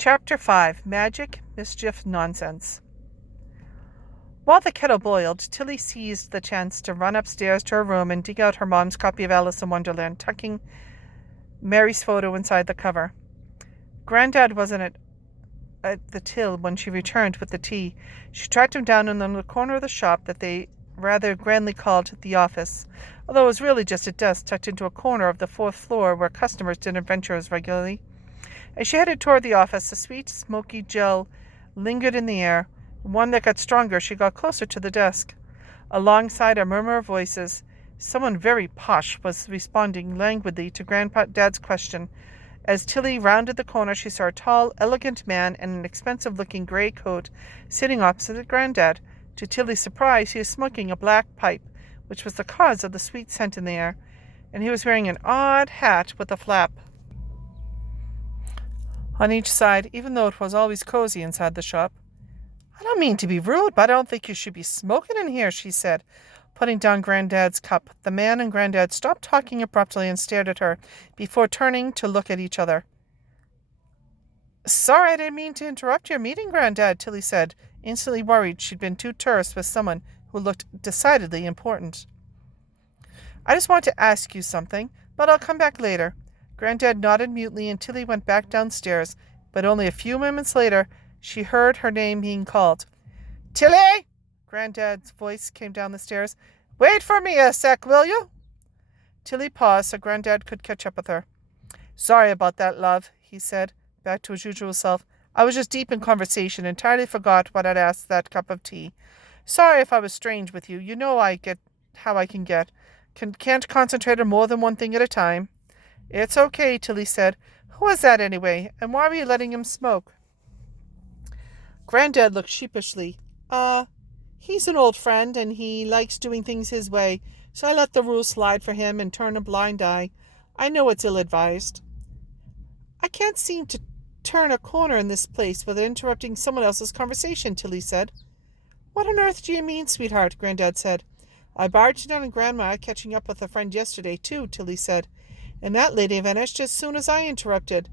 Chapter 5 Magic, Mischief, Nonsense. While the kettle boiled, Tilly seized the chance to run upstairs to her room and dig out her mom's copy of Alice in Wonderland, tucking Mary's photo inside the cover. Granddad wasn't at the till when she returned with the tea. She tracked him down in the corner of the shop that they rather grandly called the office, although it was really just a desk tucked into a corner of the fourth floor where customers didn't venture as regularly. As she headed toward the office, a sweet, smoky gel lingered in the air. One that got stronger, she got closer to the desk. Alongside a murmur of voices, someone very posh was responding languidly to Granddad's question. As Tilly rounded the corner, she saw a tall, elegant man in an expensive-looking gray coat sitting opposite Granddad. To Tilly's surprise, he was smoking a black pipe, which was the cause of the sweet scent in the air, and he was wearing an odd hat with a flap on each side, even though it was always cozy inside the shop. "I don't mean to be rude, but I don't think you should be smoking in here," she said, putting down Granddad's cup. The man and Granddad stopped talking abruptly and stared at her, before turning to look at each other. "Sorry, I didn't mean to interrupt your meeting, Granddad," Tilly said, instantly worried she'd been too terse with someone who looked decidedly important. "I just want to ask you something, but I'll come back later." Granddad nodded mutely and Tilly went back downstairs, but only a few moments later she heard her name being called. "Tilly!" Granddad's voice came down the stairs. "Wait for me a sec, will you?" Tilly paused so Granddad could catch up with her. "Sorry about that, love," he said, back to his usual self. "I was just deep in conversation, entirely forgot what I'd asked that cup of tea. Sorry if I was strange with you. You know I get how I can get. Can't concentrate on more than one thing at a time." "It's okay," Tilly said. "Who was that anyway, and why were you letting him smoke?" Granddad looked sheepishly. He's an old friend, and he likes doing things his way, so I let the rules slide for him and turn a blind eye. I know it's ill-advised." "I can't seem to turn a corner in this place without interrupting someone else's conversation," Tilly said. "What on earth do you mean, sweetheart?" Granddad said. "I barged in on Grandma catching up with a friend yesterday, too," Tilly said, "and that lady vanished as soon as I interrupted.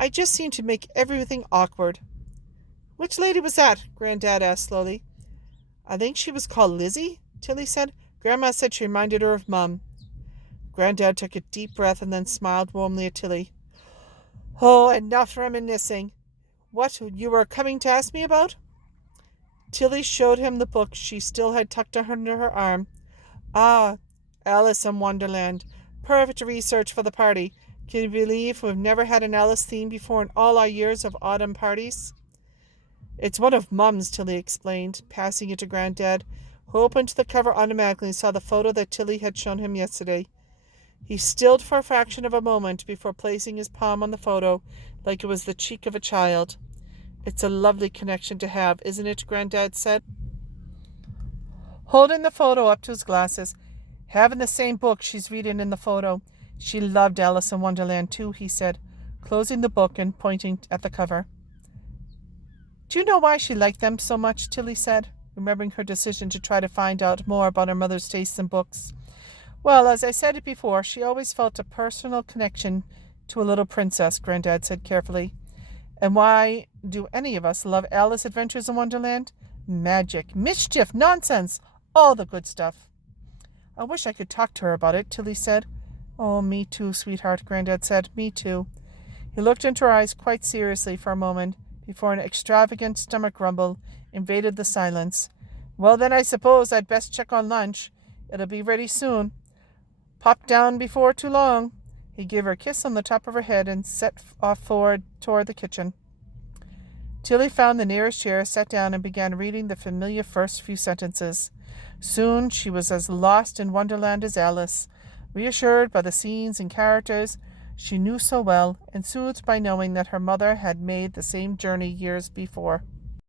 I just seem to make everything awkward." "Which lady was that?" Granddad asked slowly. "I think she was called Lizzie," Tilly said. "Grandma said she reminded her of Mum." Granddad took a deep breath and then smiled warmly at Tilly. "Oh, enough reminiscing. What you were coming to ask me about?" Tilly showed him the book she still had tucked under her arm. "Ah, Alice in Wonderland. Perfect research for the party. Can you believe we've never had an Alice theme before in all our years of autumn parties?" "It's one of Mum's," Tilly explained, passing it to Granddad, who opened the cover automatically and saw the photo that Tilly had shown him yesterday. He stilled for a fraction of a moment before placing his palm on the photo like it was the cheek of a child. "It's a lovely connection to have, isn't it?" Granddad said, holding the photo up to his glasses. "Having the same book she's reading in the photo. She loved Alice in Wonderland too," he said, closing the book and pointing at the cover. "Do you know why she liked them so much?" Tilly said, remembering her decision to try to find out more about her mother's tastes in books. "Well, as I said it before, she always felt a personal connection to a little princess," Granddad said carefully. "And why do any of us love Alice Adventures in Wonderland? Magic, mischief, nonsense, all the good stuff." "I wish I could talk to her about it," Tilly said. "Oh, me too, sweetheart," Granddad said. "Me too." He looked into her eyes quite seriously for a moment before an extravagant stomach rumble invaded the silence. "Well, then I suppose I'd best check on lunch. It'll be ready soon. Pop down before too long." He gave her a kiss on the top of her head and set off forward toward the kitchen. Tilly found the nearest chair, sat down, and began reading the familiar first few sentences. Soon she was as lost in Wonderland as Alice, reassured by the scenes and characters she knew so well, and soothed by knowing that her mother had made the same journey years before.